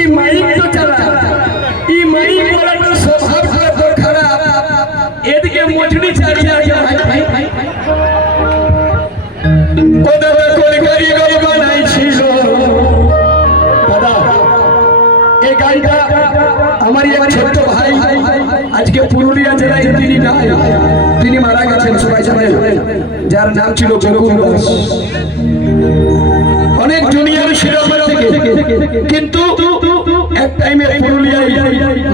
তুমি মাইক তো চালা এই মাইক বলাটা স্বভাবটা তো খারাপ এদিকে মোটনি চালিয়ে আছে ভাই ভাই ও দাদা কোন গাড়ি গাড়ি বানাইছিল দাদা এই গানটা আমার এক ছোট ভাই আজকে পুরুলিয়া জেলায় তিনি মারা গেছেন সবাই জানেন যার নাম ছিল গোকুল দাস অনেক জুনিয়র ছিল আমার থেকে কিন্তু এক টাইমে পুরুলিয়ায়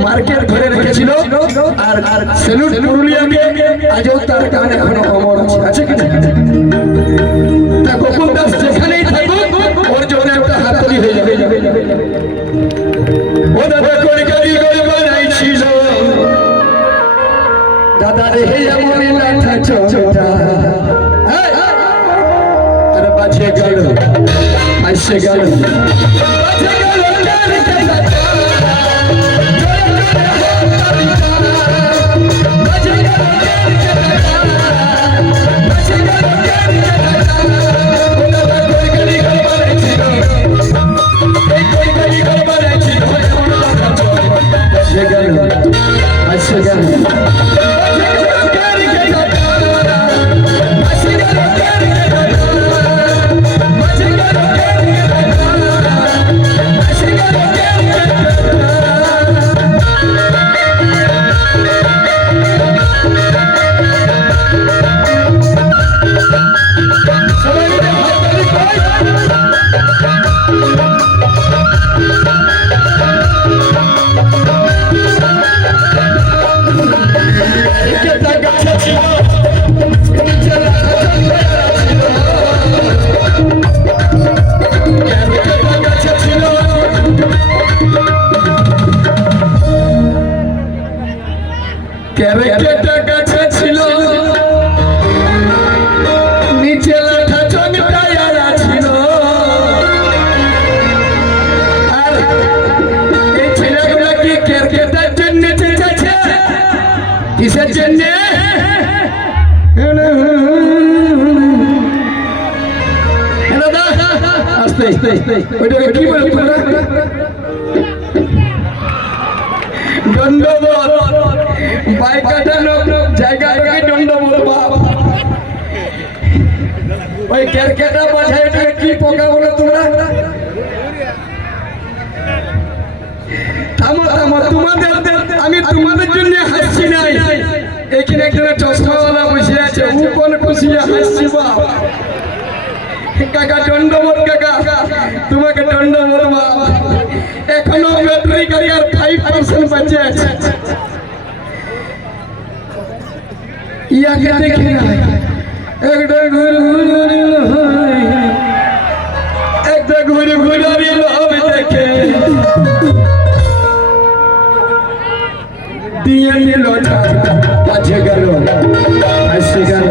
মার্কেট ধরে রেখেছিল আর সেলুট পুরুলিয়াকে আজও তার গান এখনো অমর আছে কি না তা গোকুল দাস যেখানেই থাকুক ওর জন্য একটা হাততালি হয়ে যাবে ও দাদা কোন গাড়ি গাড়ি বানাইছিল দাদা রে এমন লাঠা চোটা আরে বাঁচে গেল আসে গেল বাঁচে গেল কিসের জন্য ওইটাকে কি বলে তোমরা দণ্ডবোধ বাইক কাটানো জায়গাটাকে দণ্ডবোধ ওই ক্যারকেটা বাজায় ওটাকে কি পোকা বলে তোমরা থামো থামো তোমাদের আমি তোমাদের জন্য হাসছি নাই এখানে একজন চশমাওয়ালা বসে আছে ও কোন খুশি হাসছি বাপ কাকা দণ্ডবোধ কাকা তোমাকে দণ্ডবোধ বাপ এখনো ব্যাটারি গাড়ি আর 5% বাঁচে আছে ইয়াকে দেখি না একটা ঘুরে ঘুরে দেখে দিয়ে নিল কাছে গেল আসে গেল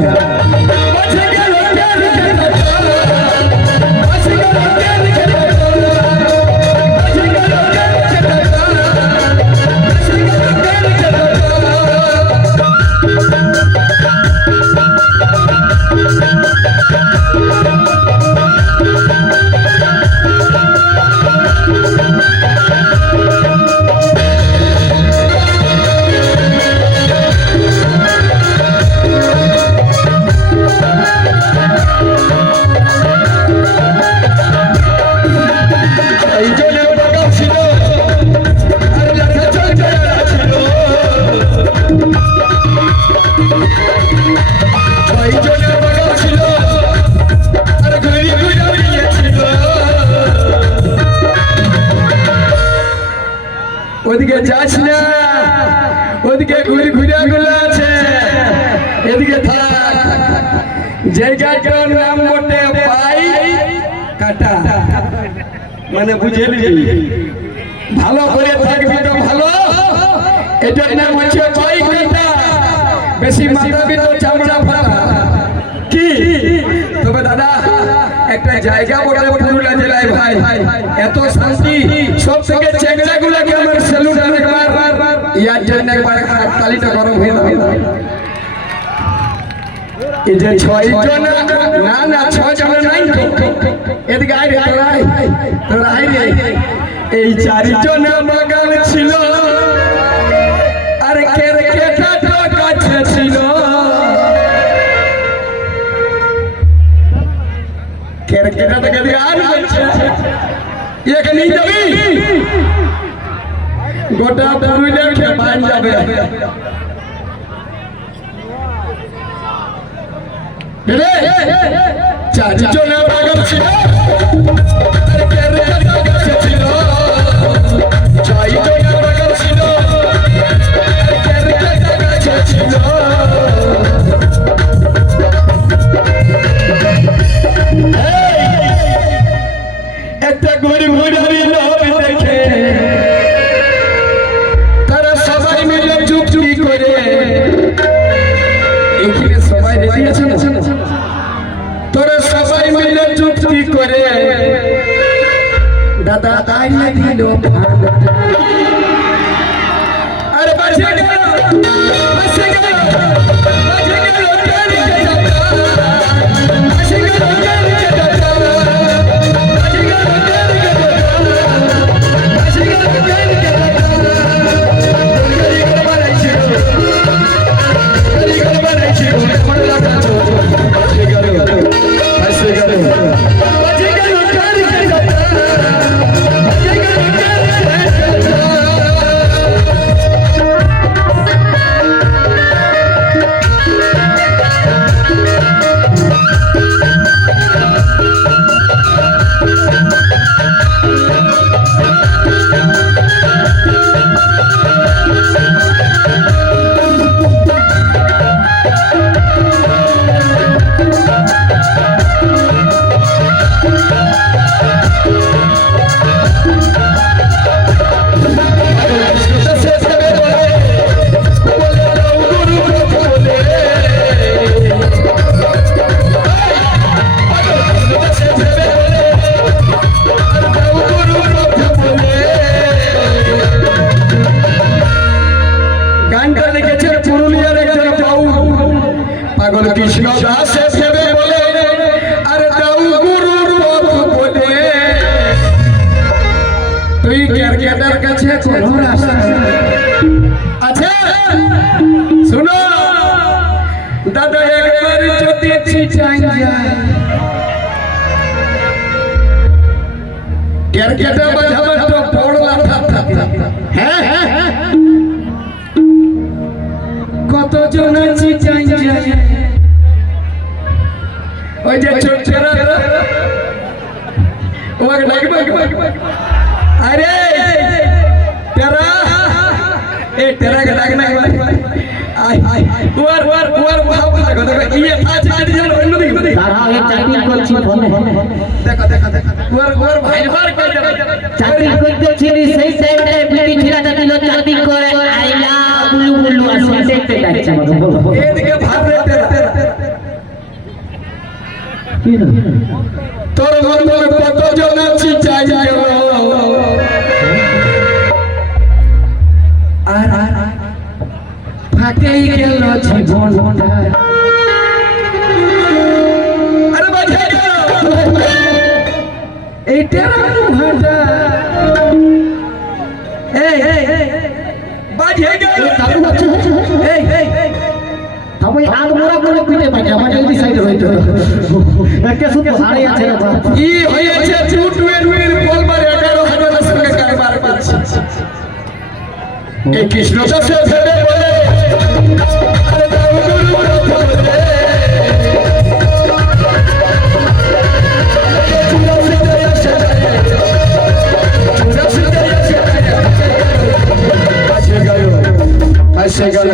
ওদিকে যাস না ওদিকে ঘুরে ঘুরে গুলো আছে এদিকে থাক জায়গাটার নাম বটে পাই কাটা মানে বুঝলি ভালো করে থাকবি তো ভালো এটার নাম হচ্ছে পাই কাটা বেশি মাথাবি তো চামড়া ফাটা কি তবে দাদা একটা জায়গা বটে পুরুলিয়া জেলায় ভাই এত শান্তি সব থেকে চেংড়া গুলাকে আমার সেলুট একবার ইয়ার জন্য একবার তালিটা গরম হয়ে যাবে এই যে 6 জন না 6 জন নাই এদিকে আয় রে তোরা আয় রে এই চারিজনে বাগান ছিল আর কেরকেটাটা কাছে ছিল কেরকেটাটাকে দিয়ে আর বলছে একে নিয়ে যাবি গোটা পুরুলিয়া খেপান যাবে চারিজনে বাগান ছিল আর কেরকেটাটা কাছে ছিল চারিজনে বাগান ছিল আর কেরকেটাটা কাছে ছিল একটা গরিব ঘুরি লোক দেখে তারা সবাই মিলে চুপচুপি করে এখানে সবাই রেডি আছে না তোরা সবাই মিলে চুপচুপি করে দাদা তাই দিল আরে বাজে গেল বাজে গেল বাজে গেল পাগল কৃষ্ণ দাসে ভেবে বলে আরে দাও গুরুর পথ বলে তুই কেরকেটার কাছে কোনো রাস্তা আছে শুনো দাদা একবার যদি ছিটাই যায় কেরকেটা বাজাবার তো বড় লাঠা থাকে হ্যাঁ হ্যাঁ হ্যাঁ কতজন ছিটাই যায় ওই যে ছোটরা ওকে লাগবে আরে তেরা এ তেরা के লাগনা আই আই ওর ভাব লাগো দেখো ইয়ে আজ আজ যেন অন্য দিকে তারা এই চাকরি করছি ফোনে দেখো দেখো ওর ভাইবার কই চাকরি করতেছিলি সেই টাইমে বিটি ছিলাটা দিল চাকরি করে আইলা বুলু আসে দেখতে যাচ্ছে এদিকে ভাব রে তেরা তোর মন কতজন আছে চাই গেল আর ফাটেই গেল জীবনটা আরে বাজে গেল এইটা ভাটা এই বাজে গেল এই আমি আগ মোরা করে পিটে পাই আমার জলদি সাইড হইতো একটা শুধু হাড়ে আছে রে বাপ ই হয়েছে চুটুয়ের বলবার 11,000 সঙ্গে কারবার করছে এই কৃষ্ণ দাসে ভেবে বলে আরে দাও গুরু বলে আসে গেল